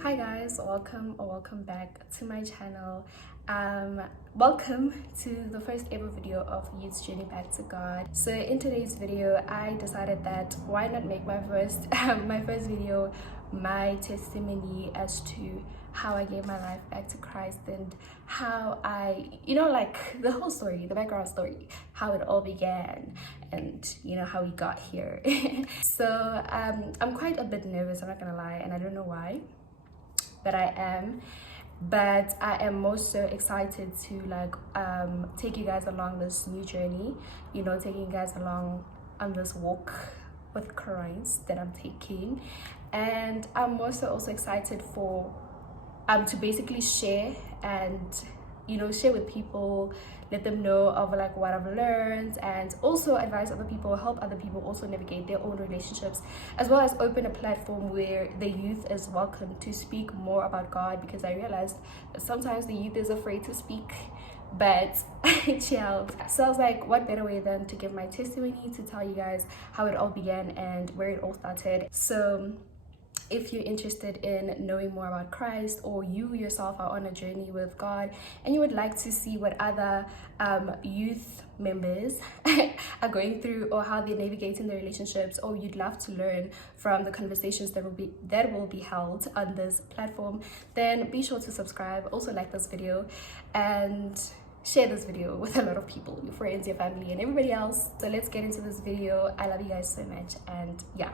Hi guys, welcome back to my channel. Welcome to the first ever video of Youth's Journey Back to God. So in today's video, I decided that why not make my first my first video my testimony as to how I gave my life back to Christ and how I, like the whole story, the background story, how it all began and how we got here. So I'm quite a bit nervous, I'm not gonna lie, and I don't know why, but I am. But I am most so excited to take you guys along this new journey, taking you guys along on this walk with Christ that I'm taking. And I'm also excited for to basically share and share with people, let them know of what I've learned, and also advise other people, help other people also navigate their own relationships, as well as open a platform where the youth is welcome to speak more about God, because I realized that sometimes the youth is afraid to speak, but child. So I was like, what better way than to give my testimony, to tell you guys how it all began and where it all started. So if you're interested in knowing more about Christ, or you yourself are on a journey with God and you would like to see what other youth members are going through, or how they're navigating their relationships, or you'd love to learn from the conversations that will be held on this platform, then be sure to subscribe, also like this video, and share this video with a lot of people, your friends, your family, and everybody else. So let's get into this video. I love you guys so much, and yeah.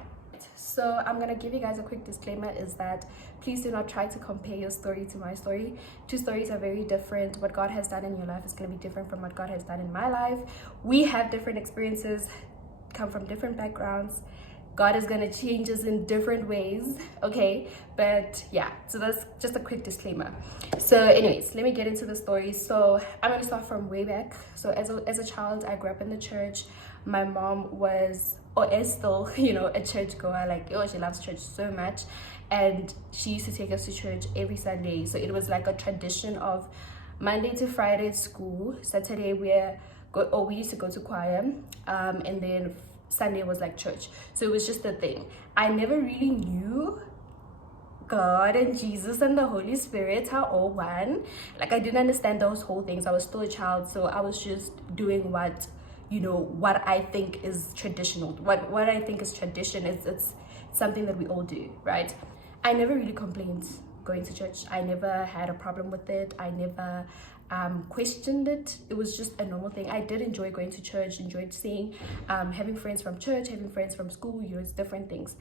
So I'm gonna give you guys a quick disclaimer, is that please do not try to compare your story to my story. Two stories are very different. What God has done in your life is going to be different from what God has done in my life. We have different experiences, come from different backgrounds. God is going to change us in different ways, okay? But yeah, so that's just a quick disclaimer. So anyways, let me get into the story. So I'm going to start from way back. So as a child, I grew up in the church. My mom was, or is still, a church goer. She loves church so much, and she used to take us to church every Sunday. So it was like a tradition of Monday to Friday at school, Saturday we used to go to choir, and then Sunday was like church. So it was just a thing. I never really knew God and Jesus and the Holy Spirit are all one. I didn't understand those whole things. I was still a child, so I was just doing what I think is traditional. What I think is tradition is it's something that we all do, right? I never really complained going to church. I never had a problem with it. I never questioned it. It was just a normal thing. I did enjoy going to church, enjoyed seeing, having friends from church, having friends from school, different things.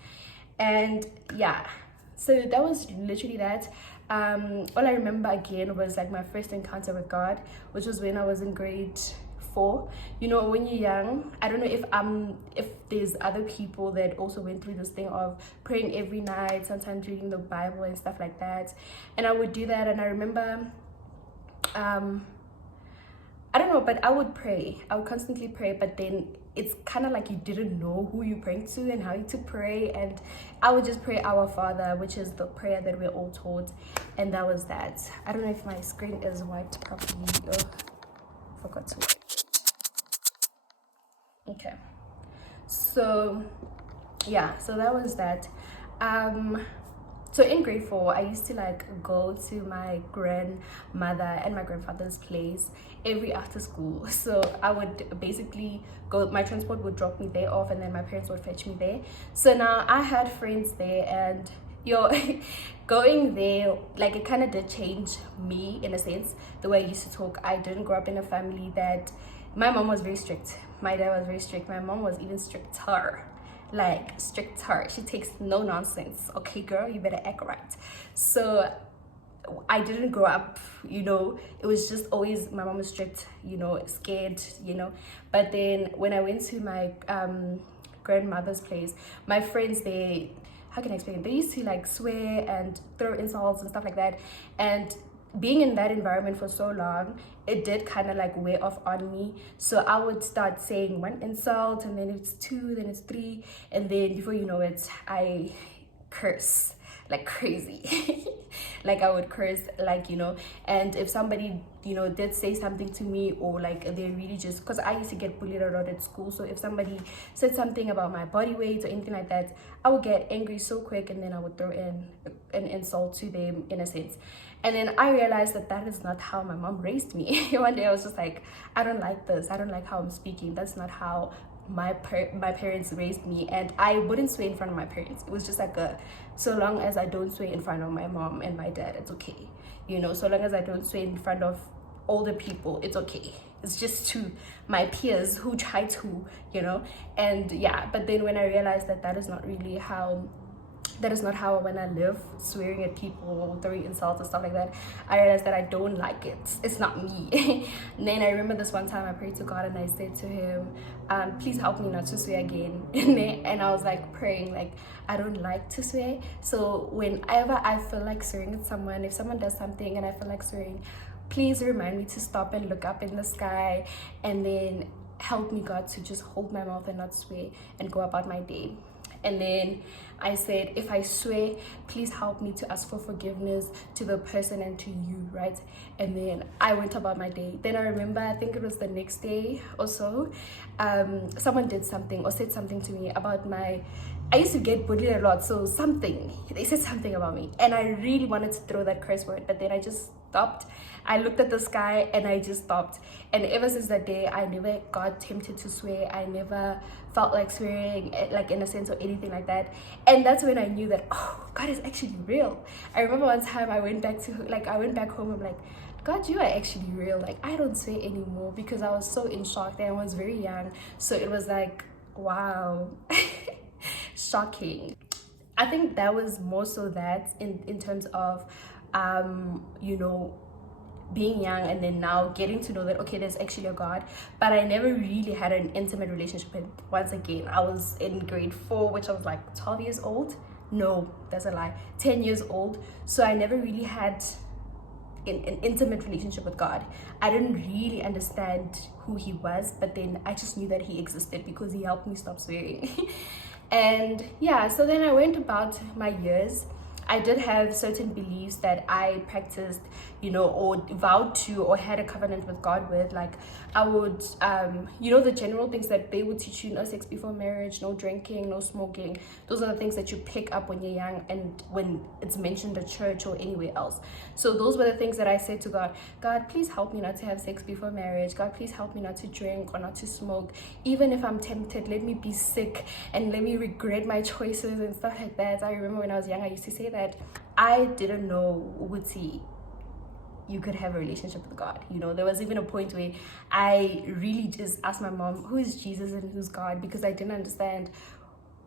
And yeah, so that was literally that. All I remember again was my first encounter with God, which was when I was in grade 4. When you're young, I don't know if there's other people that also went through this thing of praying every night, sometimes reading the Bible and stuff like that. And I would do that, and I remember I don't know, but I would pray. I would constantly pray, but then it's kind of like you didn't know who you're praying to and how to pray. And I would just pray Our Father, which is the prayer that we're all taught, and that was that. I don't know if my screen is wiped properly. Forgot to wipe it. Okay, so yeah, so that was that. So in grade 4, I used to go to my grandmother and my grandfather's place every after school. So I would basically go, my transport would drop me there off, and then my parents would fetch me there. So now I had friends there, and going there, it kind of did change me in a sense, the way I used to talk. I didn't grow up in a family that, my mom was very strict, my dad was very strict, my mom was even stricter. Stricter. She takes no nonsense. Okay, girl, you better act right. So I didn't grow up, it was just always my mom was strict, scared, But then when I went to my grandmother's place, my friends, how can I explain it? They used to swear and throw insults and stuff like that. And being in that environment for so long, it did kind of wear off on me. So I would start saying one insult, and then it's 2, then it's 3, and then before you know it, I curse like crazy. like I would curse, like, you know. And if somebody, you know, did say something to me, or like they really just, because I used to get bullied a lot at school, so if somebody said something about my body weight or anything like that, I would get angry so quick, and then I would throw in an insult to them, in a sense. And then I realized that that is not how my mom raised me. One day I was just like, I don't like this, I don't like how I'm speaking, that's not how my parents raised me. And I wouldn't swear in front of my parents. It was just like so long as I don't swear in front of my mom and my dad, it's okay, you know. So long as I don't swear in front of older people, it's okay. It's just to my peers who try to, you know. And yeah, but then when I realized that that is not how I want to live, swearing at people, throwing insults and stuff like that, I realized that I don't like it. It's not me. And then I remember this one time I prayed to God and I said to him, please help me not to swear again. And I was like praying, like, I don't like to swear. So whenever I feel like swearing at someone, if someone does something and I feel like swearing, please remind me to stop and look up in the sky, and then help me, God, to just hold my mouth and not swear and go about my day. And then I said, if I swear, please help me to ask for forgiveness to the person and to you, right? And then I went about my day. Then I remember, I think it was the next day or so, someone did something or said something to me about I used to get bullied a lot, so they said something about me, and I really wanted to throw that curse word, but then I just stopped. I looked at the sky and I just stopped. And ever since that day, I never got tempted to swear. I never felt like swearing, like in a sense or anything like that. And that's when I knew that, oh, God is actually real. I remember one time I went back home. I'm like, God, you are actually real. Like, I don't swear anymore, because I was so in shock and I was very young. So it was like, wow, shocking. I think that was more so that in terms of, you know, being young, and then now getting to know that, okay, there's actually a God. But I never really had an intimate relationship. And once again, I was in grade 4, which I was like 12 years old. No, that's a lie, 10 years old. So I never really had an intimate relationship with God. I didn't really understand who he was, but then I just knew that he existed because he helped me stop swearing. And yeah, so then I went about my years. I did have certain beliefs that I practiced, you know, or vowed to, or had a covenant with God with. Like, I would, you know, the general things that they would teach you: no sex before marriage, no drinking, no smoking. Those are the things that you pick up when you're young and when it's mentioned at church or anywhere else. So those were the things that I said to God. God, please help me not to have sex before marriage. God, please help me not to drink or not to smoke. Even if I'm tempted, let me be sick and let me regret my choices and stuff like that. I remember when I was young, I used to say that. I didn't know Uguti you could have a relationship with God. You know, there was even a point where I really just asked my mom, who is Jesus and who's God? Because I didn't understand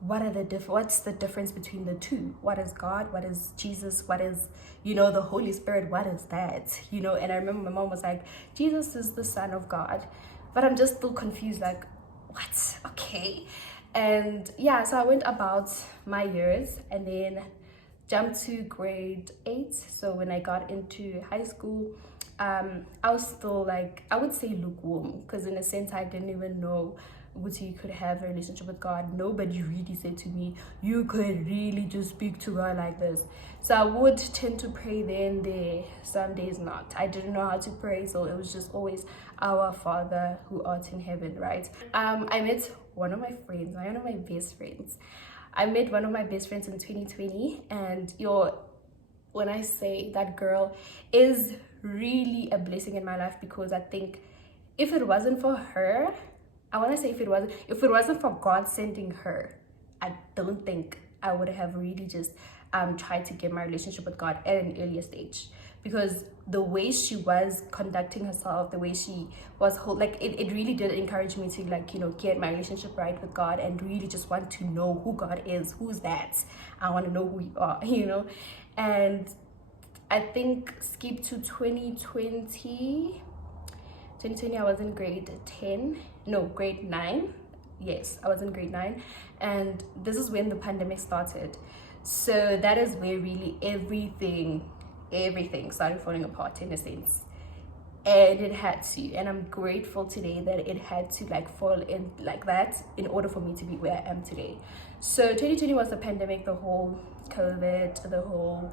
what's the difference between the two. What is God? What is Jesus? What is, you know, the Holy Spirit? What is that? You know, and I remember my mom was like, Jesus is the Son of God. But I'm just still confused, like, what? Okay. And yeah, so I went about my years, and then jumped to grade 8. So when I got into high school, I was still, like, I would say lukewarm, because in a sense I didn't even know what you could have a relationship with God. Nobody really said to me, you could really just speak to God like this. So I would tend to pray there and there, some days not. I didn't know how to pray, so it was just always our Father who art in heaven, right? I met one of my best friends. I met one of my best friends in 2020, and when I say that girl is really a blessing in my life, because I think if it wasn't for her, if it wasn't for God sending her, I don't think I would have really just tried to get my relationship with God at an earlier stage. Because the way she was conducting herself, the way she was it really did encourage me to, like, you know, get my relationship right with God and really just want to know who God is. Who's that? I want to know who you are, you know. And I think skip to 2020, I was in grade 9. Yes, I was in grade 9, and this is when the pandemic started. So that is where really everything started falling apart, in a sense. And it had to, and I'm grateful today that it had to, like, fall in like that in order for me to be where I am today. So 2020 was the pandemic, the whole COVID, the whole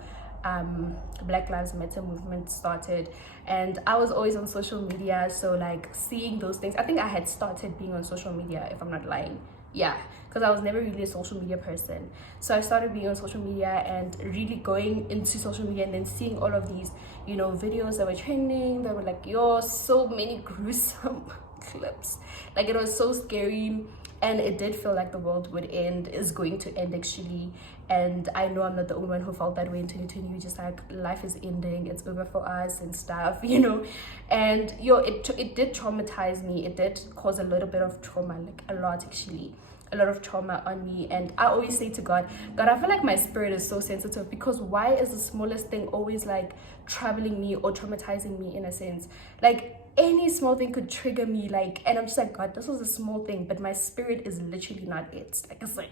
Black Lives Matter movement started, and I was always on social media, so like seeing those things, I think I had started being on social media, if I'm not lying. Yeah, because I was never really a social media person. So I started being on social media and really going into social media, and then seeing all of these, you know, videos that were trending, that were like, yo, so many gruesome clips. Like, it was so scary, and it did feel like the world would end, is going to end actually. And I know I'm not the only one who felt that way in 2020. Just like, life is ending, it's over for us and stuff, you know. And yo, it did traumatize me. It did cause a little bit of trauma, like a lot actually, a lot of trauma on me. And I always say to God, I feel like my spirit is so sensitive, because why is the smallest thing always like troubling me or traumatizing me in a sense? Like, any small thing could trigger me, like, and I'm just like, God, this was a small thing, but my spirit is literally not it. Like, it's like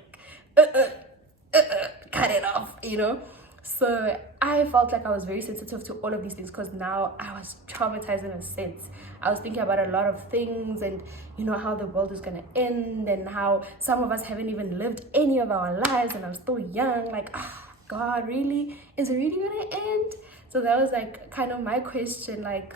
cut it off, you know. So I felt like I was very sensitive to all of these things, because now I was traumatized in a sense. I was thinking about a lot of things, and you know, how the world is gonna end, and how some of us haven't even lived any of our lives, and I'm still young. Like, God, really? Is it really gonna end? So that was like kind of my question, like,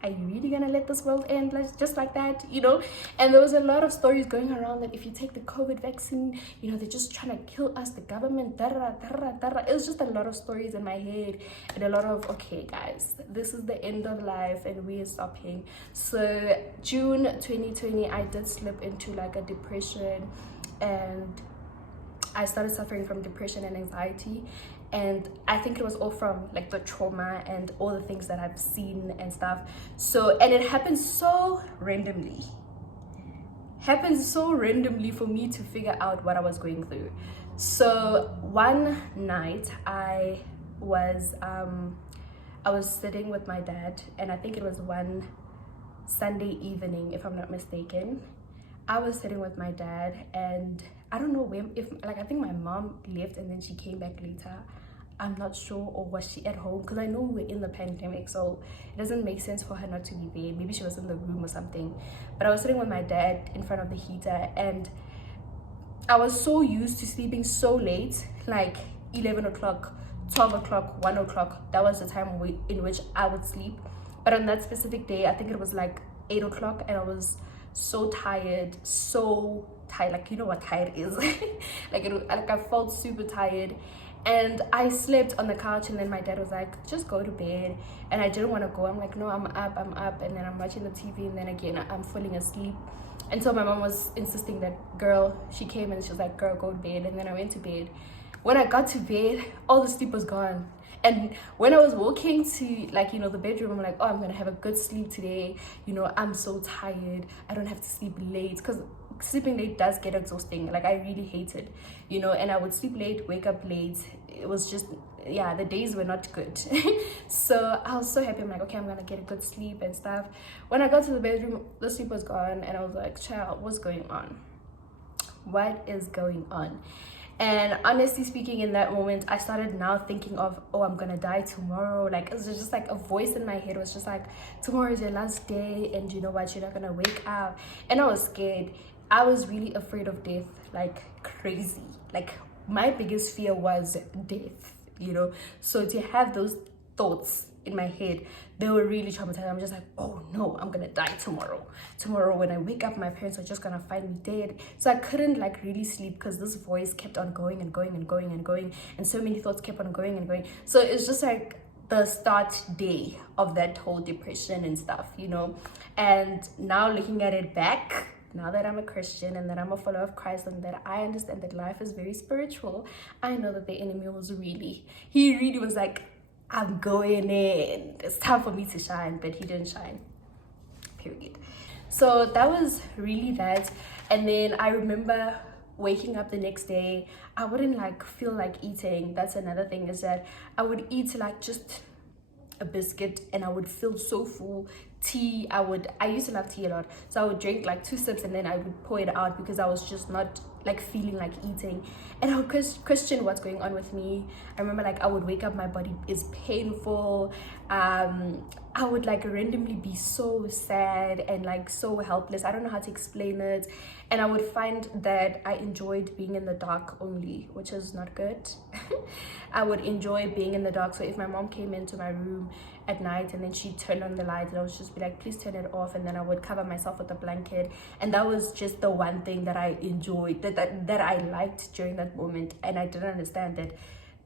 are you really gonna let this world end just like that, you know? And there was a lot of stories going around that if you take the COVID vaccine, you know, they're just trying to kill us, the government, it was just a lot of stories in my head, and a lot of, okay guys, this is the end of life and we are stopping. So June 2020, I did slip into like a depression, and I started suffering from depression and anxiety. And I think it was all from like the trauma and all the things that I've seen and stuff. So, and it happened so randomly for me to figure out what I was going through. So one night I was sitting with my dad, and I think it was one Sunday evening, if I'm not mistaken. I was sitting with my dad, and I don't know when, if like, I think my mom left and then she came back later. I'm not sure, or was she at home? Because I know we were in the pandemic, so it doesn't make sense for her not to be there. Maybe she was in the room or something. But I was sitting with my dad in front of the heater, and I was so used to sleeping so late, like 11 o'clock, 12 o'clock, 1 o'clock. That was the time in which I would sleep. But on that specific day, I think it was like 8 o'clock, and I was so tired, like, you know what tired is. like I felt super tired, and I slept on the couch. And then my dad was like, just go to bed, and I didn't want to go. I'm like, no, I'm up, and then I'm watching the TV, and then again I'm falling asleep. And so my mom was insisting that, girl, she came and she was like, girl, go to bed. And then I went to bed. When I got to bed, all the sleep was gone. And when I was walking to, like, you know, the bedroom, I'm like, oh, I'm gonna have a good sleep today, you know, I'm so tired, I don't have to sleep late, because sleeping late does get exhausting. Like, I really hate it, you know. And I would sleep late, wake up late. It was just, yeah, the days were not good. So I was so happy. I'm like, okay, I'm gonna get a good sleep and stuff. When I got to the bedroom, the sleep was gone, and I was like, child, what's going on? What is going on? And honestly speaking, in that moment, I started now thinking of, oh, I'm gonna die tomorrow. Like, it was just like a voice in my head was just like, tomorrow is your last day, and you know what, you're not gonna wake up. And I was scared. I was really afraid of death, like crazy. Like, my biggest fear was death, you know. So to have those thoughts in my head, they were really traumatizing. I'm just like, oh no, I'm gonna die tomorrow. Tomorrow when I wake up, my parents are just gonna find me dead. So I couldn't like really sleep, because this voice kept on going and going and going and going, and so many thoughts kept on going and going. So it's just like the start day of that whole depression and stuff, you know. And now looking at it back, now that I'm a Christian and that I'm a follower of Christ, and that I understand that life is very spiritual, I know that the enemy was he really was like, I'm going in, it's time for me to shine. But he didn't shine, period. So that was really that. And then I remember waking up the next day, I wouldn't like feel like eating. That's another thing, is that I would eat like just a biscuit and I would feel so full. Tea, I used to love tea a lot, so I would drink like 2 sips and then I would pour it out, because I was just not like feeling like eating. And I would question what's going on with me. I remember like I would wake up, my body is painful, I I would like randomly be so sad and like so helpless. I don't know how to explain it. And I would find that I enjoyed being in the dark only, which is not good. I would enjoy being in the dark. So if my mom came into my room at night and then she turned on the lights, and I would just be like, please turn it off, and then I would cover myself with a blanket. And that was just the one thing that I enjoyed, that I liked during that moment. And I didn't understand that,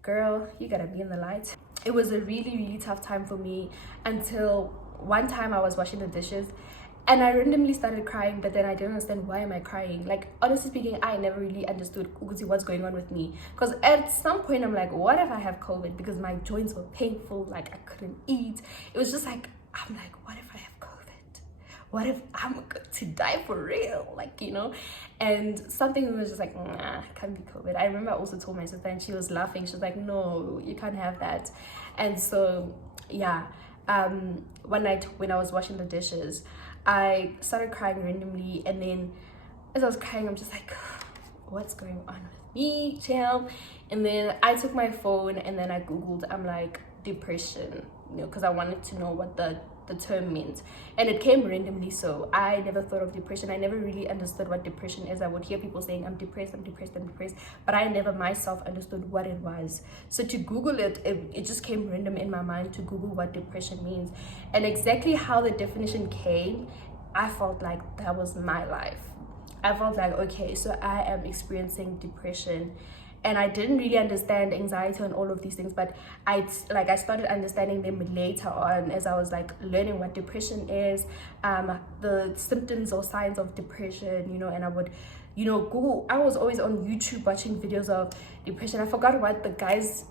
girl, you gotta be in the light. It was a really, really tough time for me until one time I was washing the dishes and I randomly started crying, but then I didn't understand why am I crying. Like, honestly speaking, I never really understood what's going on with me, because at some point I'm like, what if I have COVID? Because my joints were painful, like I couldn't eat. It was just like, I'm like, what if I have COVID? What if I'm going to die for real? Like, you know. And something was just like, nah, it can't be COVID. I remember I also told my sister, and she was laughing. She was like, no, you can't have that. And so yeah, one night when I was washing the dishes, I started crying randomly, and then as I was crying, I'm just like, what's going on with me, chill? And then I took my phone and then I googled, I'm like, depression, you know, because I wanted to know what the term meant, and it came randomly. So I never thought of depression. I never really understood what depression is. I would hear people saying, I'm depressed, but I never myself understood what it was. So to Google it just came random in my mind to Google what depression means. And exactly how the definition came, I felt like that was my life. I felt like, okay, so I am experiencing depression. And I didn't really understand anxiety and all of these things, but I started understanding them later on as I was like learning what depression is, the symptoms or signs of depression, you know. And I would, you know, Google. I was always on YouTube watching videos of depression. I forgot what the guy's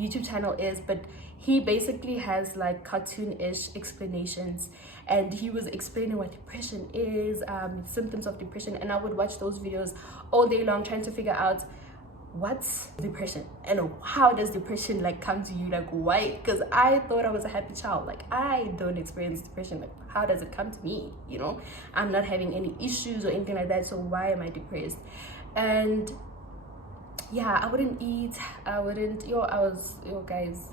YouTube channel is, but he basically has like cartoon-ish explanations, and he was explaining what depression is, symptoms of depression, and I would watch those videos all day long trying to figure out what's depression and how does depression like come to you, like why? Because I thought I was a happy child. Like, I don't experience depression. Like, how does it come to me? You know, I'm not having any issues or anything like that, so why am I depressed? And yeah, I wouldn't eat, guys,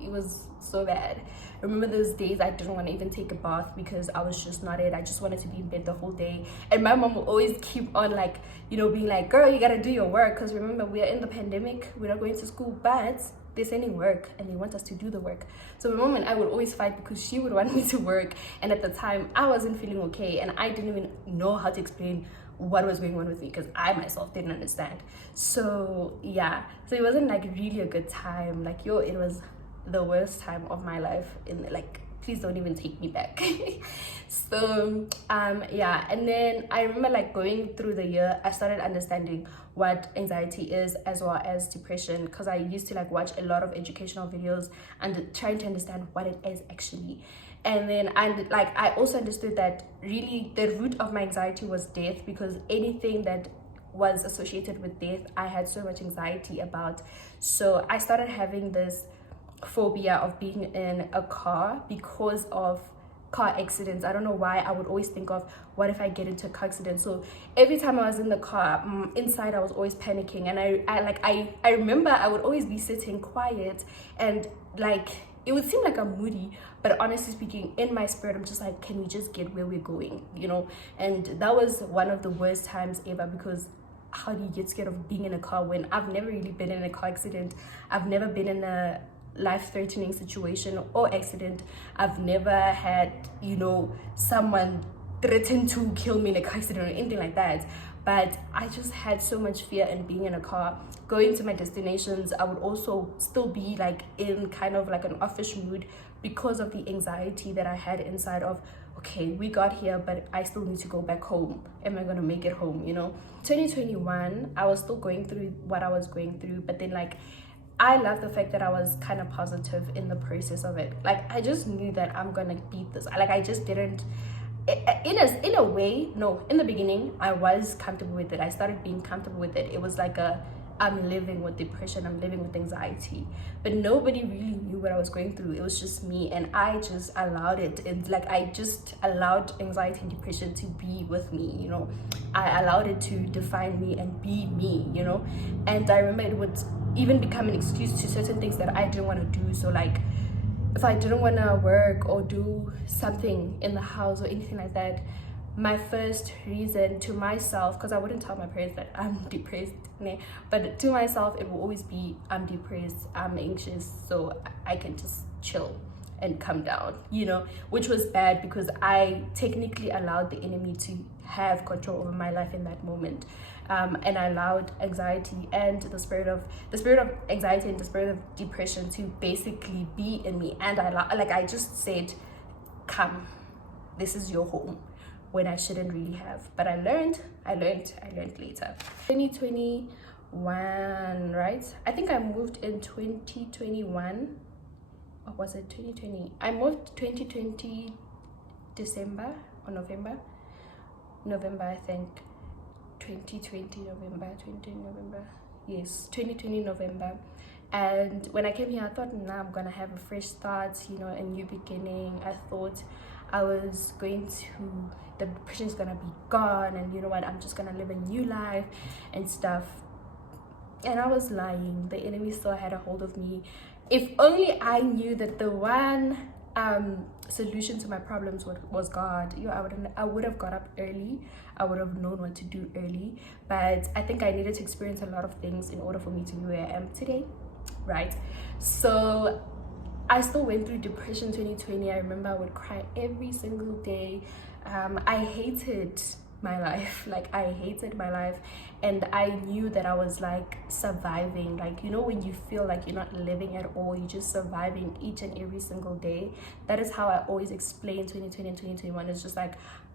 it was so bad. I remember those days I didn't want to even take a bath because I was just not it. I just wanted to be in bed the whole day. And my mom will always keep on like, you know, being like, girl, you gotta do your work, because remember, we are in the pandemic, we're not going to school, but they're sending work and they want us to do the work. So my mom and I would always fight because she would want me to work, and at the time I wasn't feeling okay, and I didn't even know how to explain what was going on with me because I myself didn't understand. So yeah, so it wasn't like really a good time. Like, it was the worst time of my life. In like, please don't even take me back. So yeah, and then I remember like going through the year, I started understanding what anxiety is as well as depression, because I used to like watch a lot of educational videos and trying to understand what it is actually. And then I also understood that really the root of my anxiety was death, because anything that was associated with death, I had so much anxiety about. So I started having this phobia of being in a car because of car accidents. I don't know why. I would always think of, what if I get into a car accident? So every time I was in the car, inside I was always panicking. And I remember I would always be sitting quiet, and like it would seem like I'm moody, but honestly speaking, in my spirit, I'm just like, can we just get where we're going, you know? And that was one of the worst times ever, because how do you get scared of being in a car when I've never really been in a car accident? I've never been in a life-threatening situation or accident. I've never had, you know, someone threaten to kill me in a car accident or anything like that. But I just had so much fear in being in a car. Going to my destinations, I would also still be like in kind of like an office mood because of the anxiety that I had inside of, okay, we got here, but I still need to go back home. Am I gonna make it home, you know? 2021, I was still going through what I was going through, but then like, I love the fact that I was kind of positive in the process of it. Like, I just knew that I'm gonna beat this. Like, I just didn't, in a way, no, in the beginning, I was comfortable with it. I started being comfortable with it. It was like I'm living with depression, I'm living with anxiety. But nobody really knew what I was going through. It was just me, and I just allowed it. And like, I just allowed anxiety and depression to be with me, you know. I allowed it to define me and be me, you know. And I remember it would even become an excuse to certain things that I didn't want to do. So like, if I didn't want to work or do something in the house or anything like that, my first reason to myself, because I wouldn't tell my parents that I'm depressed, but to myself it will always be, I'm depressed, I'm anxious, so I can just chill and come down, which was bad because I technically allowed the enemy to have control over my life in that moment. And I allowed anxiety and the spirit of anxiety and the spirit of depression to basically be in me. And I just said, come, this is your home, when I shouldn't really have. But I learned later. 2021, right? I think I moved in 2021. Or was it 2020? I moved 2020 December or November, I think. 2020 November, yes, 2020 November. And when I came here, I thought, nah, I'm gonna have a fresh start, a new beginning. I thought I was going to, the depression's gonna be gone, and you know what, I'm just gonna live a new life and stuff. And I was lying. The enemy still had a hold of me. If only I knew that the one solution to my problems was God. I would have got up early. I would have known what to do early. But I think I needed to experience a lot of things in order for me to be where I am today, right? So I still went through depression 2020. I remember I would cry every single day. I hated my life. I hated my life, and I knew that I was surviving. When you feel like you're not living at all, you're just surviving each and every single day. That is how I always explain 2020 and 2021. It's just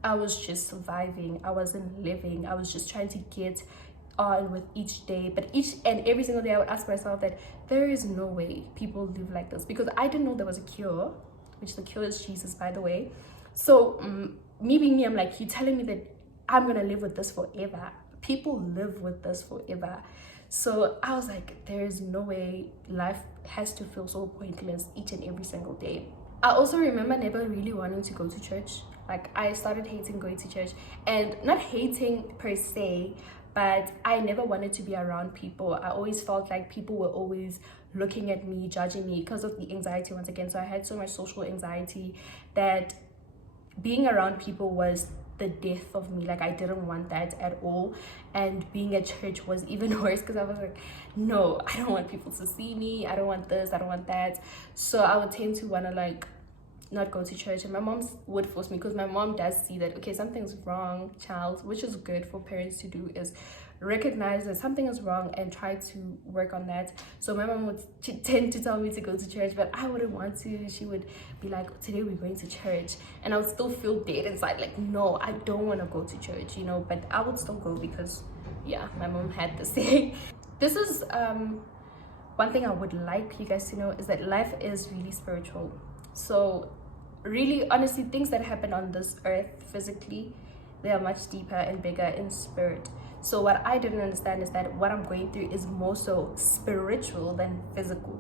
I was just surviving. I wasn't living. I was just trying to get on with each day. But each and every single day I would ask myself that there is no way people live like this, because I didn't know there was a cure, which the cure is Jesus, by the way. So me being me, I'm like, you're telling me that I'm gonna live with this forever? People live with this forever. So I was like, there is no way. Life has to feel so pointless each and every single day. I also remember never really wanting to go to church. I started hating going to church, and not hating per se, but I never wanted to be around people. I always felt like people were always looking at me, judging me, because of the anxiety once again. So I had so much social anxiety that being around people was the death of me. I didn't want that at all. And being at church was even worse, because I was like, no, I don't want people to see me. I don't want this, I don't want that. So I would tend to want to not go to church, and my mom would force me, because my mom does see that, okay, something's wrong, child, which is good for parents to do, is recognize that something is wrong and try to work on that. So my mom would tend to tell me to go to church, but I wouldn't want to. She would be like, today we're going to church, and I would still feel dead inside, no, I don't want to go to church, but I would still go because, yeah, my mom had to say. This is one thing I would like you guys to know, is that life is really spiritual. So really, honestly, things that happen on this earth physically, they are much deeper and bigger in spirit. So what I didn't understand is that what I'm going through is more so spiritual than physical.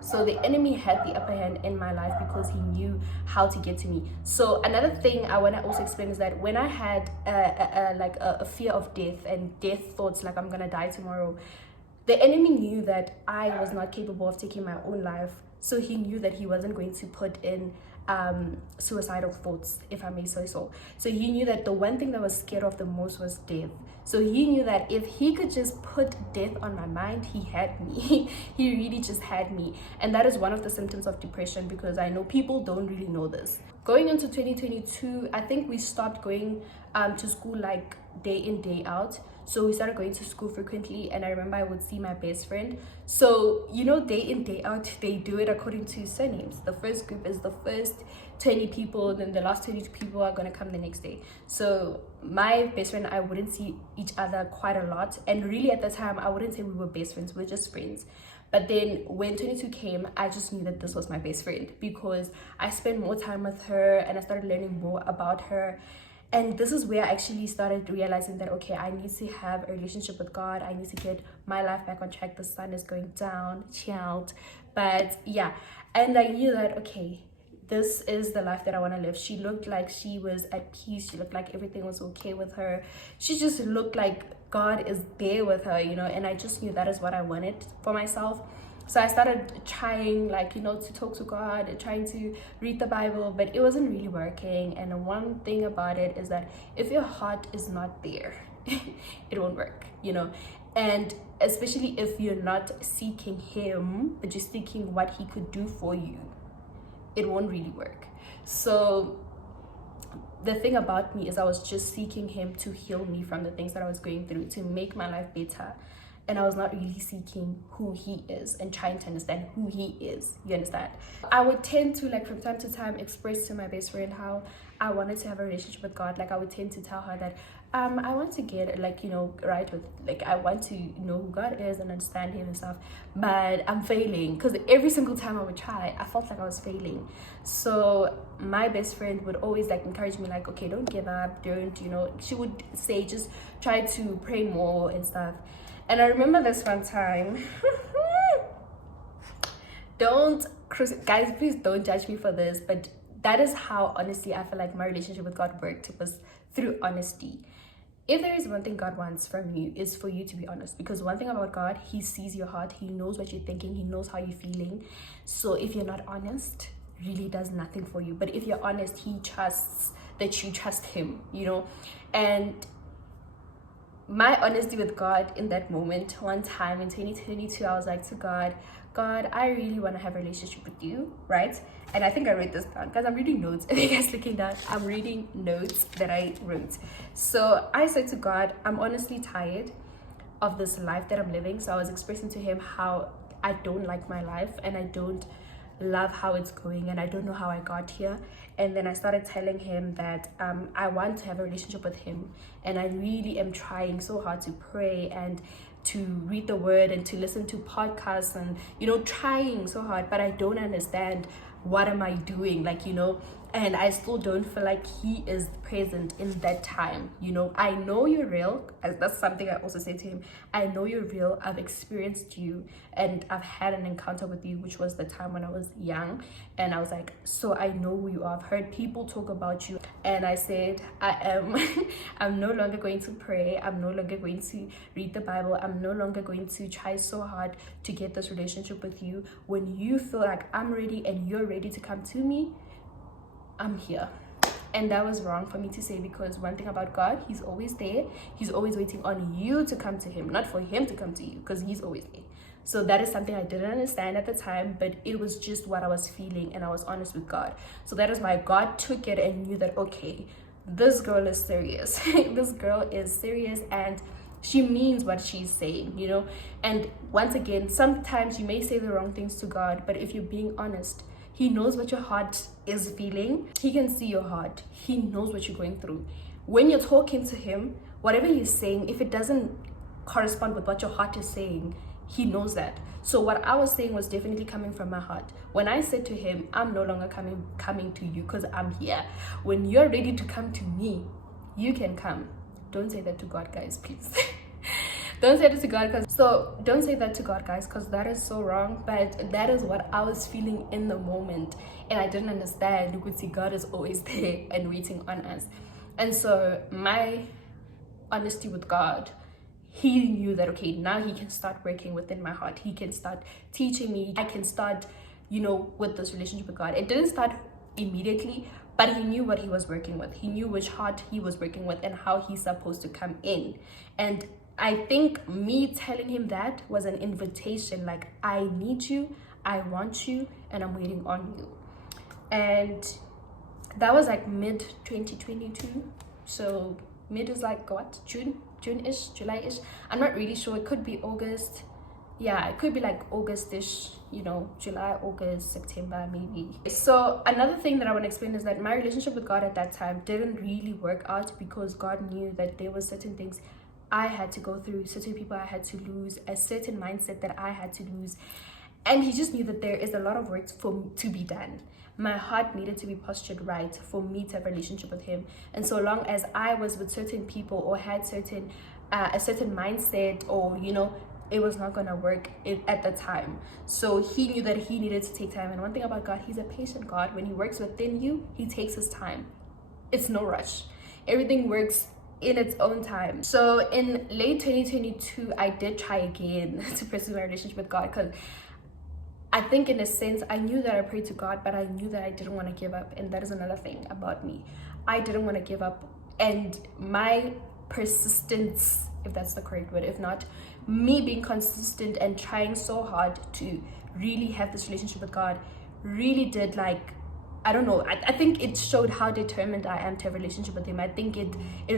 So the enemy had the upper hand in my life because he knew how to get to me. So another thing I want to also explain is that when I had a fear of death and death thoughts, I'm gonna die tomorrow, the enemy knew that I was not capable of taking my own life. So he knew that he wasn't going to put in suicidal thoughts, if I may say so. So he knew that the one thing that I was scared of the most was death. So he knew that if he could just put death on my mind, he had me. He really just had me. And that is one of the symptoms of depression, because I know people don't really know this. Going into 2022, I think we stopped going to school day in, day out. So we started going to school frequently, and I remember I would see my best friend. So, day in, day out, they do it according to surnames. The first group is the first 20 people, then the last 22 people are going to come the next day. So my best friend, I wouldn't see each other quite a lot. And really at the time, I wouldn't say we were best friends, we were just friends. But then when 22 came, I just knew that this was my best friend, because I spent more time with her and I started learning more about her. And this is where I actually started realizing that, okay, I need to have a relationship with God. I need to get my life back on track. The sun is going down, child. But yeah, and I knew that, okay, this is the life that I want to live. She looked like she was at peace. She looked like everything was okay with her. She just looked like God is there with her, and I just knew that is what I wanted for myself. So I started trying, like, you know, to talk to God and trying to read the Bible, but it wasn't really working. And one thing about it is that if your heart is not there, it won't work, you know. And especially if you're not seeking him, but just seeking what he could do for you, it won't really work. So the thing about me is I was just seeking him to heal me from the things that I was going through, to make my life better. And I was not really seeking who he is and trying to understand who he is. You understand? I would tend to, like, from time to time express to my best friend how I wanted to have a relationship with God. Like, I would tend to tell her that I want to get, like, you know, right with, like, I want to know who God is and understand him and stuff, but I'm failing, because every single time I would try, I felt like I was failing. So my best friend would always, like, encourage me, like, okay, don't give up, don't, you know, she would say, just try to pray more and stuff. And I remember this one time, guys, please don't judge me for this, but that is how, honestly, I feel like my relationship with God worked. It was through honesty. If there is one thing God wants from you, is for you to be honest. Because one thing about God, he sees your heart, he knows what you're thinking, he knows how you're feeling. So if you're not honest, really does nothing for you. But if you're honest, he trusts that you trust him, you know. And my honesty with God in that moment, one time in 2022, I was like to God, I really want to have a relationship with you, right? And I think I wrote this down because I'm reading notes. If you guys looking down, I'm reading notes that I wrote. So I said to God, I'm honestly tired of this life that I'm living. So I was expressing to him how I don't like my life and I don't love how it's going and I don't know how I got here. And then I started telling him that I want to have a relationship with him, and I really am trying so hard to pray and to read the word and to listen to podcasts and, you know, trying so hard, but I don't understand what am I doing, like, you know. And I still don't feel like he is present in that time, you know. I know you're real. That's something I also say to him. I know you're real. I've experienced you and I've had an encounter with you, which was the time when I was young. And I was like, so I know who you are. I've heard people talk about you. And I said, I'm no longer going to pray. I'm no longer going to read the Bible. I'm no longer going to try so hard to get this relationship with you. When you feel like I'm ready and you're ready to come to me, I'm here. And that was wrong for me to say, because one thing about God, he's always there. He's always waiting on you to come to him, not for him to come to you, because he's always there. So that is something I didn't understand at the time, but it was just what I was feeling, and I was honest with God. So that is why God took it and knew that, okay, this girl is serious. This girl is serious and she means what she's saying, you know. And once again, sometimes you may say the wrong things to God, but if you're being honest, he knows what your heart is feeling. He can see your heart. He knows what you're going through. When you're talking to him, whatever you're saying, if it doesn't correspond with what your heart is saying, he knows that. So what I was saying was definitely coming from my heart. When I said to him, I'm no longer coming to you because I'm here. When you're ready to come to me, you can come. Don't say that to God, guys, please. Don't say that to God, don't say that to God, guys, because that is so wrong. But that is what I was feeling in the moment, and I didn't understand. You could see God is always there and waiting on us. And so my honesty with God, he knew that, okay, now he can start working within my heart. He can start teaching me. I can start, you know, with this relationship with God. It didn't start immediately, but he knew what he was working with. He knew which heart he was working with and how he's supposed to come in. And I think me telling him that was an invitation, like, I need you, I want you, and I'm waiting on you. And that was like mid 2022. So mid is like what, June-ish, July-ish. I'm not really sure. It could be August. Yeah, it could be like August-ish, you know, July, August, September, maybe. So another thing that I want to explain is that my relationship with God at that time didn't really work out, because God knew that there were certain things I had to go through, certain people I had to lose, a certain mindset that I had to lose. And he just knew that there is a lot of work to be done. My heart needed to be postured right for me to have a relationship with him. And so long as I was with certain people or had a certain mindset, or, you know, it was not gonna work at the time. So he knew that he needed to take time. And one thing about God, he's a patient God. When he works within you, he takes his time. It's no rush. Everything works in its own time. So in late 2022, I did try again to pursue my relationship with God, because I think in a sense, I knew that I prayed to God, but I knew that I didn't want to give up. And that is another thing about me. I didn't want to give up. And my persistence, if that's the correct word, if not, me being consistent and trying so hard to really have this relationship with God really did, like, I don't know, I think it showed how determined I am to have a relationship with him. I think it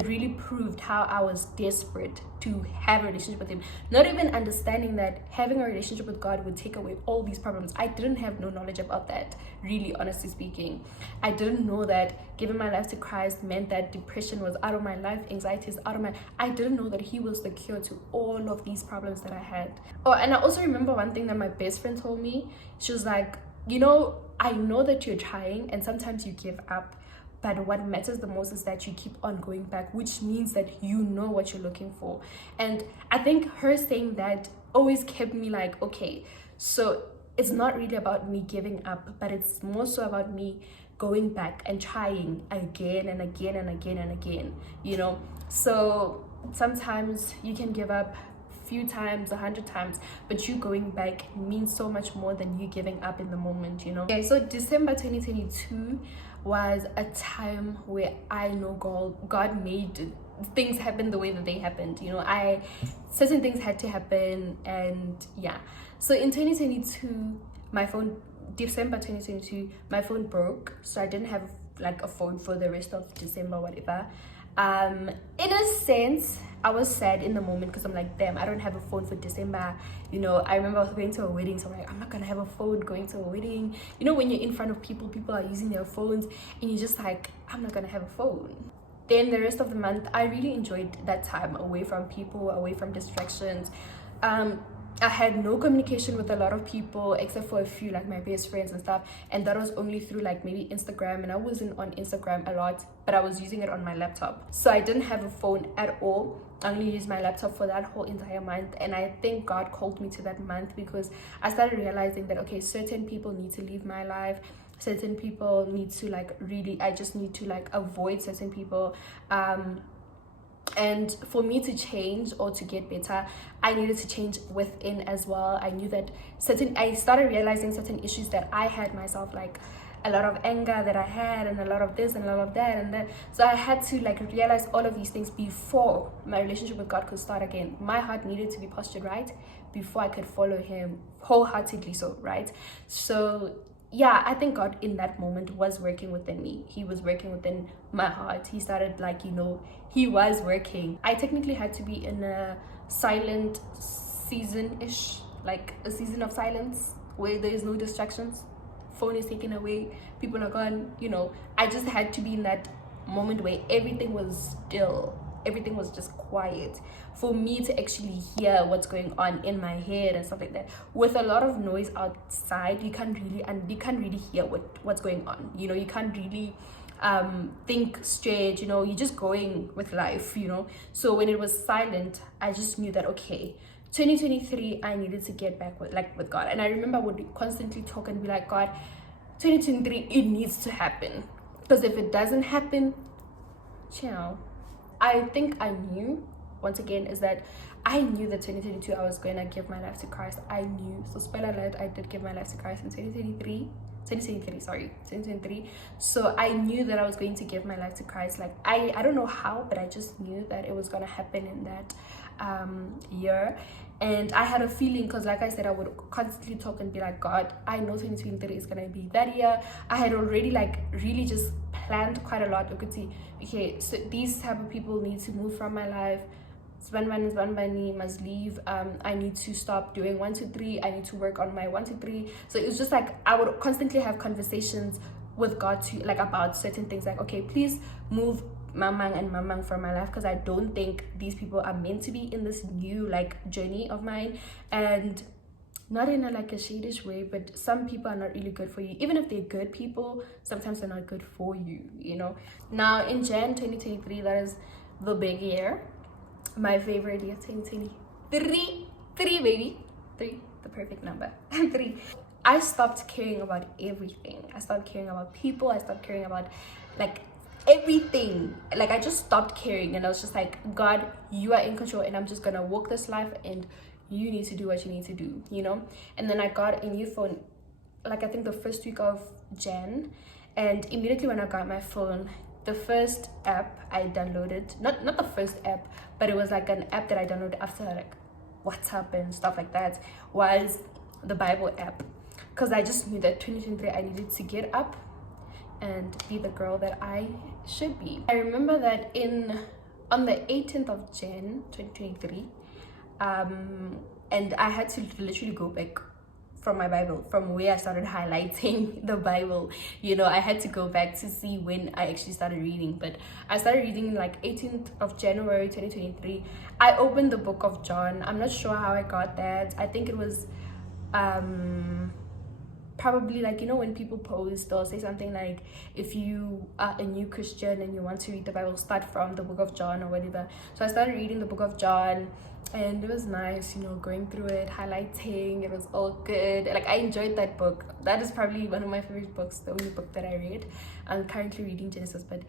really proved how I was desperate to have a relationship with him. Not even understanding that having a relationship with God would take away all these problems. I didn't have no knowledge about that, really, honestly speaking. I didn't know that giving my life to Christ meant that depression was out of my life, anxiety is out of my... I didn't know that he was the cure to all of these problems that I had. Oh, and I also remember one thing that my best friend told me. She was like, you know, I know that you're trying and sometimes you give up, but what matters the most is that you keep on going back, which means that you know what you're looking for. And I think her saying that always kept me like, okay, so it's not really about me giving up, but it's more so about me going back and trying again and again and again and again, you know. So sometimes you can give up few times, 100 times, but you going back means so much more than you giving up in the moment, you know. Okay, so December 2022 was a time where I know God made things happen the way that they happened, you know. Certain things had to happen, and yeah. So in 2022, December 2022, my phone broke, so I didn't have like a phone for the rest of December, whatever. In a sense, I was sad in the moment because I'm like, damn, I don't have a phone for December. You know, I remember I was going to a wedding, so I'm like, I'm not gonna have a phone going to a wedding. You know, when you're in front of people are using their phones, and you're just like, I'm not gonna have a phone. Then the rest of the month, I really enjoyed that time away from people, away from distractions. I had no communication with a lot of people except for a few, like my best friends and stuff, and that was only through like maybe Instagram, and I wasn't on Instagram a lot, but I was using it on my laptop. So I didn't have a phone at all. I only used my laptop for that whole entire month, and I think God called me to that month because I started realizing that, okay, certain people need to leave my life, certain people need to like really, I just need to like avoid certain people. And for me to change or to get better, I needed to change within as well. I knew that I started realizing certain issues that I had myself, like a lot of anger that I had, and a lot of this and a lot of that and that. So I had to like realize all of these things before my relationship with God could start again. My heart needed to be postured right before I could follow him wholeheartedly, so right. So yeah, I think God in that moment was working within me. He was working within my heart. He started like, you know, he was working. I technically had to be in a silent season-ish, like a season of silence where there is no distractions. Phone is taken away, people are gone, you know. I just had to be in that moment where everything was still, everything was just quiet for me to actually hear what's going on in my head and stuff like that. With a lot of noise outside, you can't really hear what's going on, you know. You can't really think straight, you know. You're just going with life, you know. So when it was silent, I just knew that, okay, 2023, I needed to get back with God. And I remember I would constantly talk and be like, God, 2023, it needs to happen, because if it doesn't happen, ciao. I think I knew, once again, is that I knew that 2022 I was going to give my life to Christ. I knew. So spoiler alert, I did give my life to Christ in 2023. So I knew that I was going to give my life to Christ. Like I don't know how, but I just knew that it was going to happen in that year. And I had a feeling, because like I said, I would constantly talk and be like, God, I know 2023 is going to be that year. I had already like really just planned quite a lot. You could see, okay, so these type of people need to move from my life. Zwanbani must leave. I need to stop doing 1 2 3. I need to work on my 1 2 3. So it was just like I would constantly have conversations with God to like about certain things, like, okay, please move Mamang and Mamang from my life, because I don't think these people are meant to be in this new like journey of mine. And not in a like a shadish way, but some people are not really good for you. Even if they're good people, sometimes they're not good for you, you know. Now in Jan 2023, that is the big year, my favorite year, 2023, baby, 3, the perfect number. 3. I stopped caring about everything. I stopped caring about people. I stopped caring about like everything. Like I just stopped caring, and I was just like, God, you are in control, and I'm just gonna walk this life, and you need to do what you need to do, you know. And then I got a new phone, like I think the first week of Jan, and immediately when I got my phone, the first app I downloaded, not the first app, but it was like an app that I downloaded after like WhatsApp and stuff like that, was the Bible app, because I just knew that 2023 I needed to get up and be the girl that I should be. I remember that on the 18th of Jan 2023, and I had to literally go back from my Bible, from where I started highlighting the Bible, you know. I had to go back to see when I actually started reading, but I started reading like 18th of January 2023. I opened the book of John. I'm not sure how I got that. I think it was probably like, you know, when people post, they'll say something like, if you are a new Christian and you want to read the Bible, start from the book of John or whatever. So I started reading the book of John, and it was nice, you know, going through it, highlighting. It was all good. Like, I enjoyed that book. That is probably one of my favorite books, the only book that I read. I'm currently reading Genesis, but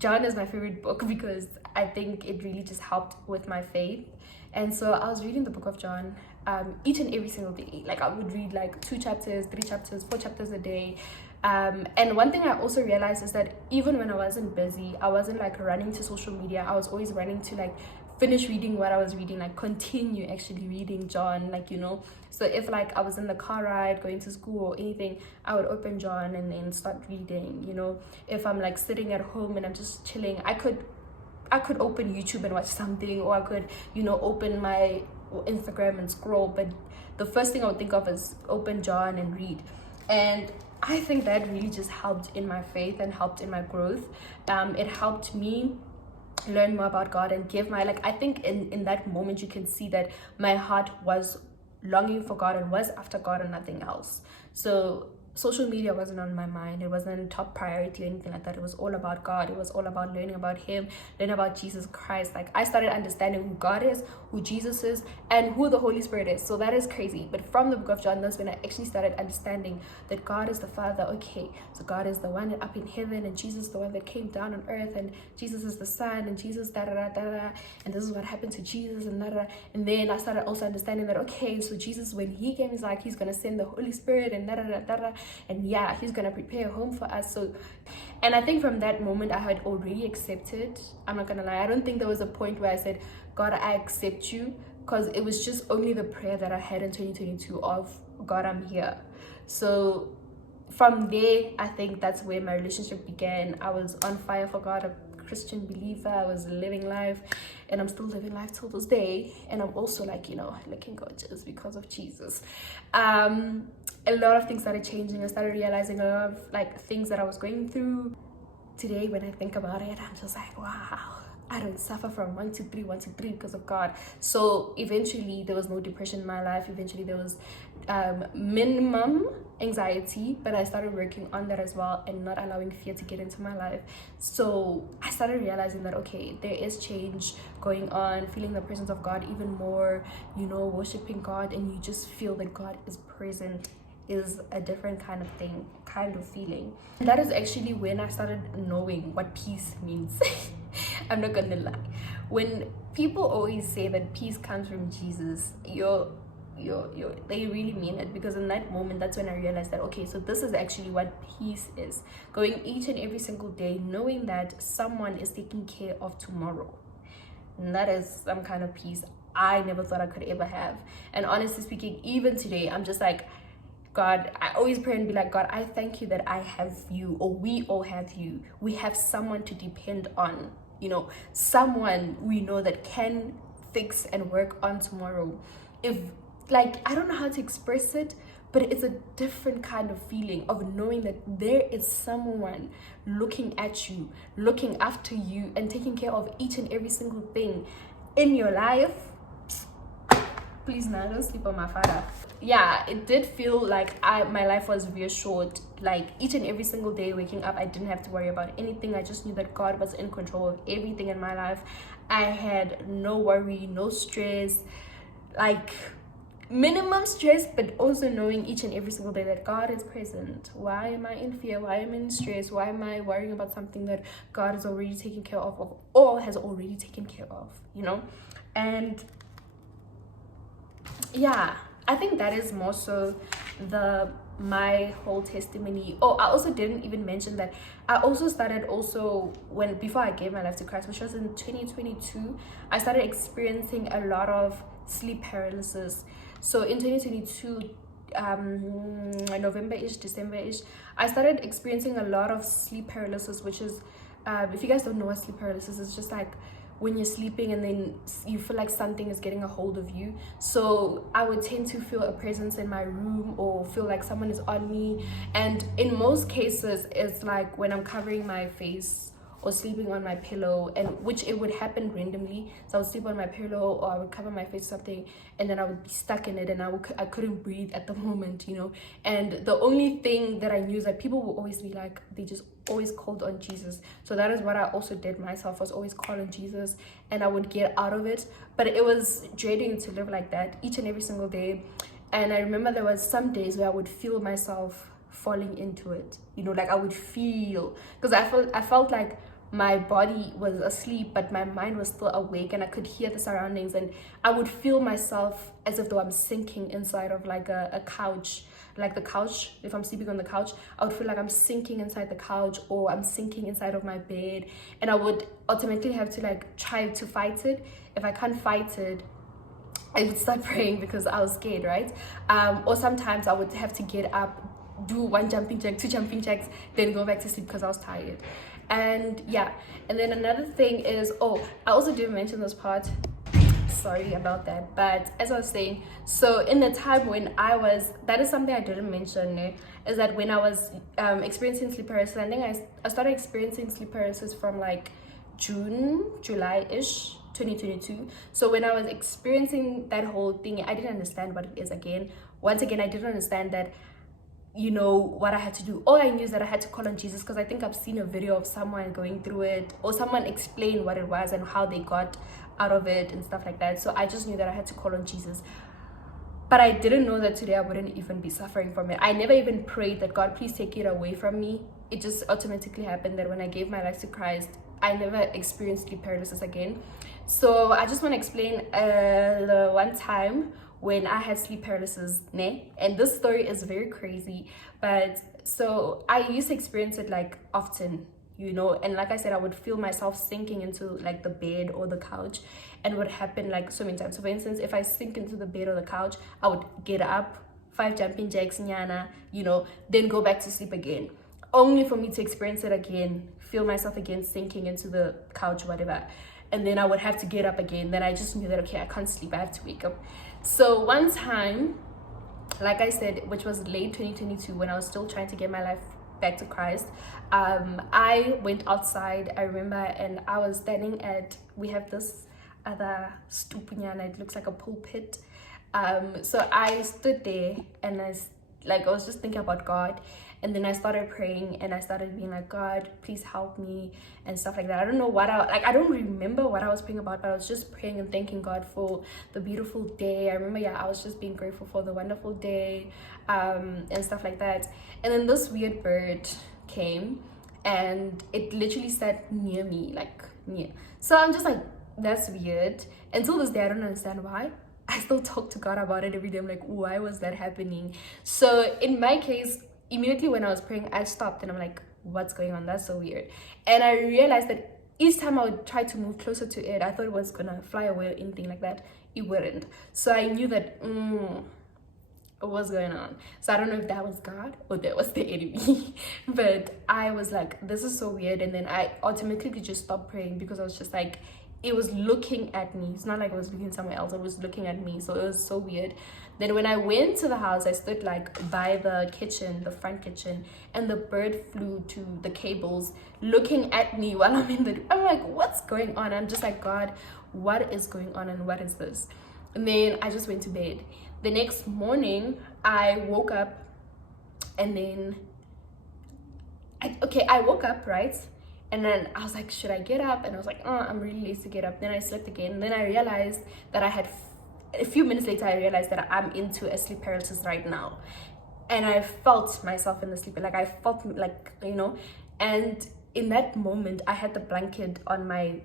John is my favorite book because I think it really just helped with my faith. And so I was reading the book of John each and every single day. Like, I would read like 2 chapters, 3 chapters, 4 chapters a day. And one thing I also realized is that even when I wasn't busy, I wasn't like running to social media. I was always running to like finish reading what I was reading, like continue actually reading John, like, you know. So if like I was in the car ride going to school or anything, I would open John and then start reading, you know. If I'm like sitting at home and I'm just chilling, I could open YouTube and watch something, or I could, you know, open my Instagram and scroll, but the first thing I would think of is open John and read. And I think that really just helped in my faith and helped in my growth. It helped me learn more about God and give my, like, I think in that moment you can see that my heart was longing for God and was after God and nothing else. So social media wasn't on my mind. It wasn't top priority or anything like that. It was all about God. It was all about learning about Him, learning about Jesus Christ. Like, I started understanding who God is, who Jesus is, and who the Holy Spirit is. So that is crazy. But from the book of John, that's when I actually started understanding that God is the Father. Okay, so God is the one up in heaven, and Jesus is the one that came down on earth, and Jesus is the Son, and Jesus da da da da da, and this is what happened to Jesus, and da da. And then I started also understanding that, okay, so Jesus, when He came, He's like, He's gonna send the Holy Spirit and da da da da da. And yeah, He's gonna prepare a home for us. So, and I think from that moment I had already accepted. I'm not gonna lie, I don't think there was a point where I said, God, I accept you, because it was just only the prayer that I had in 2022 of, God, I'm here. So from there, I think that's where my relationship began. I was on fire for God, a Christian believer. I was living life, and I'm still living life till this day. And I'm also, like, you know, looking gorgeous because of Jesus. A lot of things started changing. I started realizing a lot of like things that I was going through. Today, when I think about it, I'm just like, wow, I don't suffer from 1, 2, 3, 1, 2, 3 because of God. So eventually there was no depression in my life. Eventually there was minimum anxiety, but I started working on that as well and not allowing fear to get into my life. So I started realizing that, okay, there is change going on, feeling the presence of God even more, you know, worshiping God, and you just feel that God is present is a different kind of thing, kind of feeling. And that is actually when I started knowing what peace means. I'm not gonna lie. When people always say that peace comes from Jesus, they really mean it, because in that moment, that's when I realized that, okay, so this is actually what peace is. Going each and every single day, knowing that someone is taking care of tomorrow. And that is some kind of peace I never thought I could ever have. And honestly speaking, even today, I'm just like, God, I always pray and be like, God, I thank you that I have you, or we all have you. We have someone to depend on, you know, someone we know that can fix and work on tomorrow. If, like, I don't know how to express it, but it's a different kind of feeling of knowing that there is someone looking at you, looking after you, and taking care of each and every single thing in your life. Please, now don't sleep on my father. Yeah, it did feel like my life was reassured. Like, each and every single day waking up, I didn't have to worry about anything. I just knew that God was in control of everything in my life. I had no worry, no stress, like minimum stress, but also knowing each and every single day that God is present. Why am I in fear? Why am I in stress? Why am I worrying about something that God is already taking care of or has already taken care of, you know? And yeah, I think that is more so my whole testimony. Oh, I also didn't even mention that I also started also when before I gave my life to Christ, which was in 2022. I started experiencing a lot of sleep paralysis. So in 2022, November-ish, December-ish, I started experiencing a lot of sleep paralysis, which is if you guys don't know what sleep paralysis is, just like when you're sleeping and then you feel like something is getting a hold of you. So I would tend to feel a presence in my room or feel like someone is on me, and in most cases it's like when I'm covering my face or sleeping on my pillow, and which it would happen randomly. So I would sleep on my pillow or I would cover my face or something, and then I would be stuck in it, and I couldn't breathe at the moment, you know. And the only thing that I knew is that people will always be like, they just always called on Jesus. So that is what I also did myself. I was always calling Jesus, and I would get out of it. But it was draining to live like that each and every single day. And I remember there was some days where I would feel myself falling into it, you know, like I would feel, because I felt like my body was asleep but my mind was still awake, and I could hear the surroundings, and I would feel myself as if though I'm sinking inside of like a couch, like the couch. If I'm sleeping on the couch, I would feel like I'm sinking inside the couch, or I'm sinking inside of my bed, and I would ultimately have to like try to fight it. If I can't fight it, I would start praying because I was scared, right? Or sometimes I would have to get up, do 1 jumping jack, 2 jumping jacks, then go back to sleep because I was tired. And yeah, and then another thing is, oh, I also didn't mention this part, sorry about that, but as I was saying, so in the time when I was, that is something I didn't mention, is that when I was experiencing sleep paralysis, I think I started experiencing sleep paralysis from like July-ish 2022. So when I was experiencing that whole thing, I didn't understand what it is again. Once again, I didn't understand that, you know, what I had to do. All I knew is that I had to call on Jesus, because I think I've seen a video of someone going through it, or someone explain what it was and how they got out of it and stuff like that. So I just knew that I had to call on Jesus. But I didn't know that today I wouldn't even be suffering from it. I never even prayed that God, please take it away from me. It just automatically happened that when I gave my life to Christ, I never experienced sleep paralysis again. So I just want to explain the one time when I had sleep paralysis, and this story is very crazy, but so I used to experience it like often, you know, and like I said, I would feel myself sinking into like the bed or the couch, and it would happen like so many times. So for instance, if I sink into the bed or the couch, I would get up, 5 jumping jacks, nyana, you know, then go back to sleep again, only for me to experience it again, feel myself again sinking into the couch, whatever, and then I would have to get up again. Then I just knew that, okay, I can't sleep, I have to wake up. So one time, like I said, which was late 2022, when I was still trying to get my life back to Christ, I went outside, I remember, and I was standing at, we have this other stupunyana, it looks like a pulpit. So I stood there, and I was just thinking about God, and then I started praying, and I started being like, God, please help me and stuff like that. I don't know what I don't remember what I was praying about, but I was just praying and thanking God for the beautiful day. I remember, yeah, I was just being grateful for the wonderful day, and stuff like that. And then this weird bird came, and it literally sat near me, like near. So I'm just like, that's weird. Until this day, I don't understand why. I still talk to God about it every day. I'm like, why was that happening? So in my case, immediately when I was praying, I stopped, and I'm like, what's going on? That's so weird. And I realized that each time I would try to move closer to it, I thought it was gonna fly away or anything like that. It wouldn't. So I knew that what's going on. So I don't know if that was God or that was the enemy. But I was like, this is so weird. And then I automatically just stopped praying, because I was just like, it was looking at me. It's not like it was looking somewhere else, it was looking at me. So it was so weird. Then when I went to the house, I stood like by the kitchen, the front kitchen, and the bird flew to the cables looking at me while I'm like, what's going on? I'm just like, God, what is going on, and what is this? And then I just went to bed. The next morning I woke up, and then I woke up, right? And then I was like, should I get up? And I was like, oh, I'm really lazy to get up. Then I slept again. And then I realized that a few minutes later, I realized that I'm into a sleep paralysis right now. And I felt myself in the sleep. Like I felt like, you know, and in that moment I had the blanket on my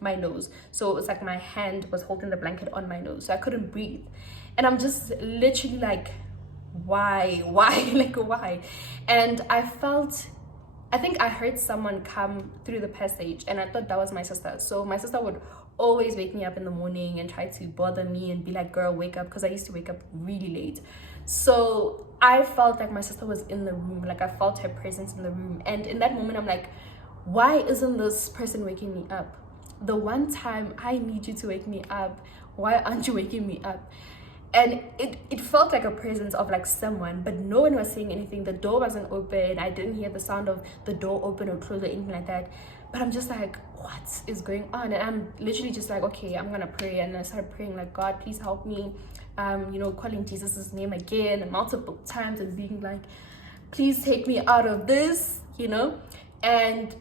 my nose, so it was like my hand was holding the blanket on my nose, so I couldn't breathe. And I'm just literally like, why like why? And I think I heard someone come through the passage, and I thought that was my sister. So my sister would always wake me up in the morning and try to bother me and be like, girl, wake up, because I used to wake up really late. So I felt like my sister was in the room, like I felt her presence in the room. And in that moment I'm like, why isn't this person waking me up? The one time I need you to wake me up, why aren't you waking me up? And it felt like a presence of like someone, but no one was saying anything. The door wasn't open. I didn't hear the sound of the door open or close or anything like that. But I'm just like, what is going on? And I'm literally just like, okay, I'm gonna pray. And I started praying like, God, please help me. You know, calling Jesus's name again and multiple times and being like, please take me out of this, you know. And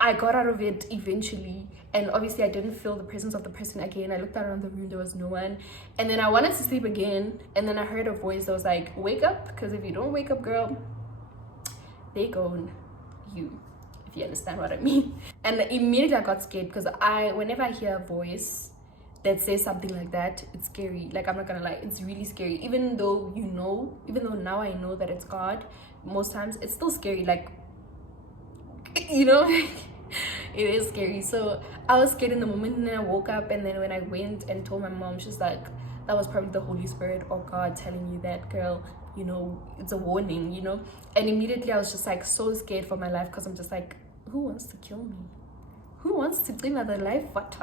I got out of it eventually, and obviously I didn't feel the presence of the person again. I looked around the room, there was no one. And then I wanted to sleep again, and then I heard a voice that was like, wake up, because if you don't wake up, girl, they go you, if you understand what I mean. And immediately I got scared, because whenever I hear a voice that says something like that, it's scary. Like, I'm not gonna lie, it's really scary. Even though now I know that it's God, most times it's still scary. Like, you know, it is scary. So I was scared in the moment, and then I woke up, and then when I went and told my mom, she's like, that was probably the Holy Spirit or God telling you that, girl, you know, it's a warning, you know. And immediately I was just like so scared for my life, because I'm just like, who wants to kill me? Who wants to claim another life? What?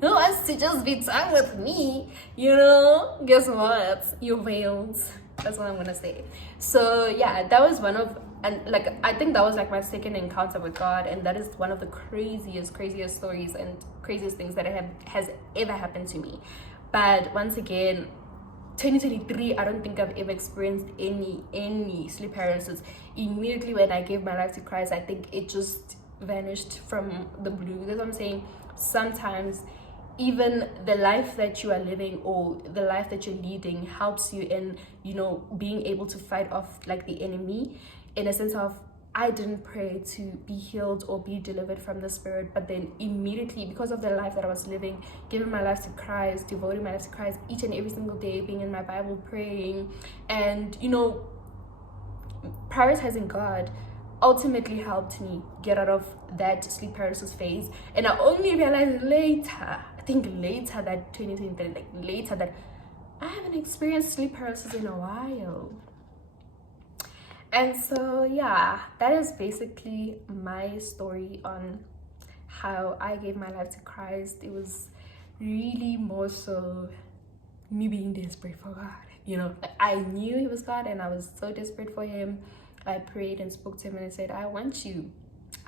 Who wants to just be done with me? You know, guess what? You're veiled. That's what I'm gonna say. So yeah, that was one of, and like I think that was like my second encounter with God, and that is one of the craziest stories and craziest things that has ever happened to me. But once again, 2023, I don't think I've ever experienced any sleep paralysis. Immediately when I gave my life to Christ, I think it just vanished from the blue. That's what I'm saying. Sometimes even the life that you are living or the life that you're leading helps you in, you know, being able to fight off like the enemy, in a sense of, I didn't pray to be healed or be delivered from the spirit, but then immediately, because of the life that I was living, giving my life to Christ, devoting my life to Christ each and every single day, being in my Bible, praying, and, you know, prioritizing God, ultimately helped me get out of that sleep paralysis phase. And I only realized later, that 2023, like later, that I haven't experienced sleep paralysis in a while. And so yeah, that is basically my story on how I gave my life to Christ. It was really more so me being desperate for God, you know. I knew he was God, and I was so desperate for him. I prayed and spoke to him, and I said, I want you,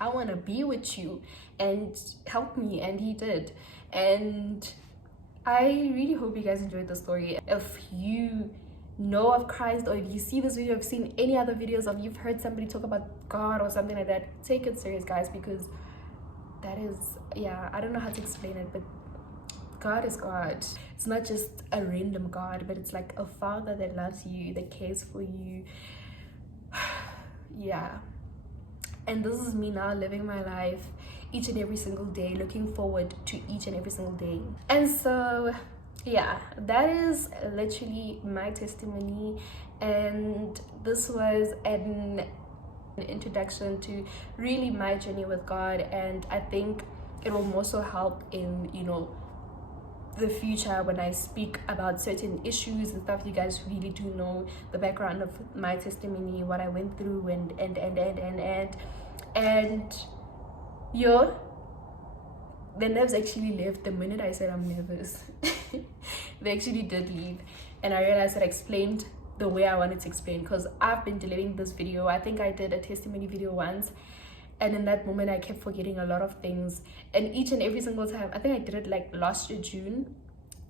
I want to be with you, and help me. And he did. And I really hope you guys enjoyed the story. If you know of Christ, or if you see this video, have seen any other videos of, you've heard somebody talk about God or something like that, take it serious, guys, because that is, yeah, I don't know how to explain it, but God is God. It's not just a random God, but it's like a father that loves you, that cares for you. Yeah. And this is me now living my life each and every single day, looking forward to each and every single day. And so yeah, that is literally my testimony, and this was an introduction to really my journey with God. And I think it will also help in, you know, the future when I speak about certain issues and stuff. You guys really do know the background of my testimony, what I went through, and yo, the nerves actually left the minute I said I'm nervous. They actually did leave, and I realized that I explained the way I wanted to explain, because I've been deleting this video. I think I did a testimony video once, and in that moment I kept forgetting a lot of things, and each and every single time, I think I did it like last year June,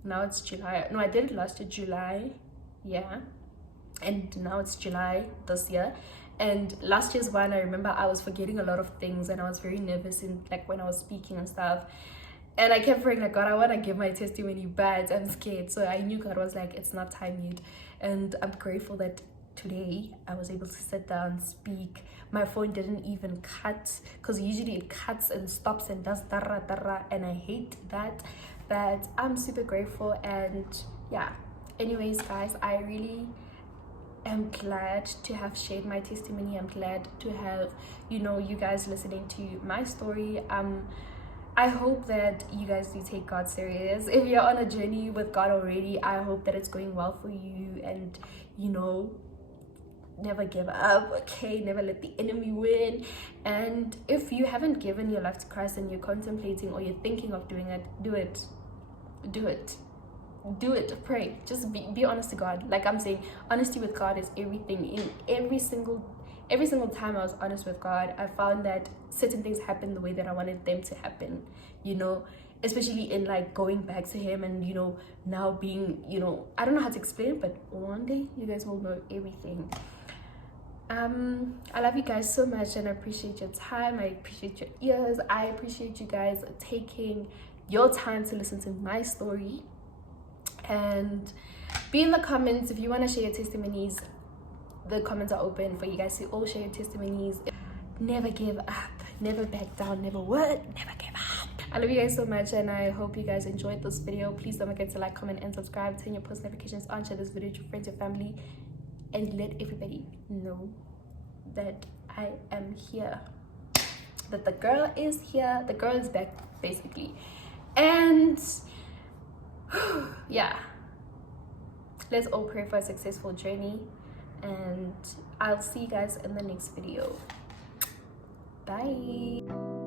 now it's July. No, I did it last year July, yeah, and now it's July this year. And last year's one, I remember I was forgetting a lot of things, and I was very nervous in like when I was speaking and stuff, and I kept praying like, God, I want to give my testimony, but I'm scared. So I knew God was like, it's not time yet. And I'm grateful that today I was able to sit down, speak. My phone didn't even cut, because usually it cuts and stops and does darra darra, and I hate that. But I'm super grateful. And yeah, anyways guys, I really am glad to have shared my testimony. I'm glad to have, you know, you guys listening to my story. I hope that you guys do take God serious. If you're on a journey with God already, I hope that it's going well for you, and you know, never give up, okay? Never let the enemy win. And if you haven't given your life to Christ and you're contemplating or you're thinking of doing it, do it. Pray. Just be honest to God. Like I'm saying, honesty with God is everything. In every single time I was honest with God, I found that certain things happened the way that I wanted them to happen, you know, especially in like going back to Him, and you know, now being, you know, I don't know how to explain it, but one day you guys will know everything. I love you guys so much, and I appreciate your time. I appreciate your ears. I appreciate you guys taking your time to listen to my story. And be in the comments if you want to share your testimonies. The comments are open for you guys to all share your testimonies. Never give up, never back down, never give up. I love you guys so much, and I hope you guys enjoyed this video. Please don't forget to like, comment, and subscribe. Turn your post notifications on. Share this video to your friends, your family, and let everybody know that I am here, that the girl is here, the girl is back basically. And yeah, let's all pray for a successful journey, and I'll see you guys in the next video. Bye.